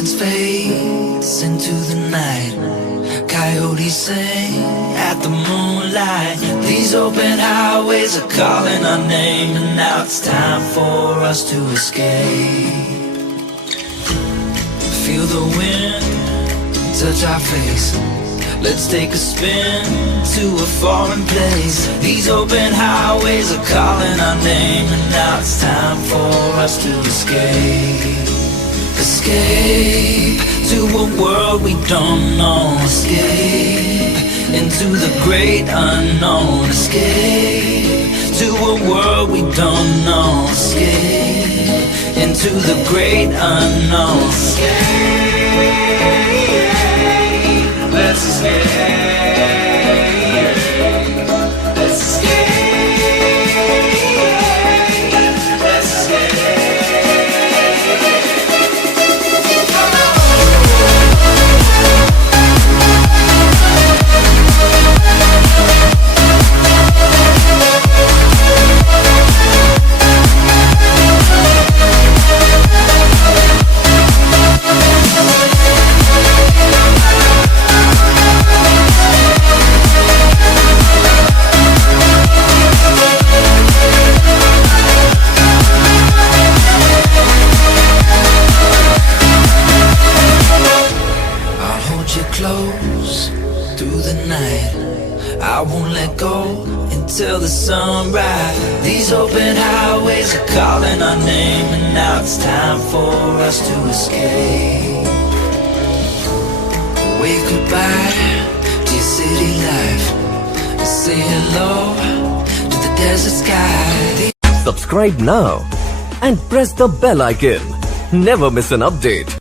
silence fades into the night. Coyotes sing at the moonlight. These open highways are calling our name, and now it's time for us to escape. Feel the wind touch our face. Let's take a spin to a foreign place. These open highways are calling our name, and now it's time for us to escape. Escape to a world we don't know. Escape into the great unknown. Escape to a world we don't know. Escape into the great unknown. Escape. Let's escape. Let's escape. Let's escape. Close through the night. I won't let go until the sunrise. These open highways are calling our name, and now it's time for us to escape. Wave goodbye to your city life, and say hello to the desert sky. Subscribe now and press the bell icon. Never miss an update.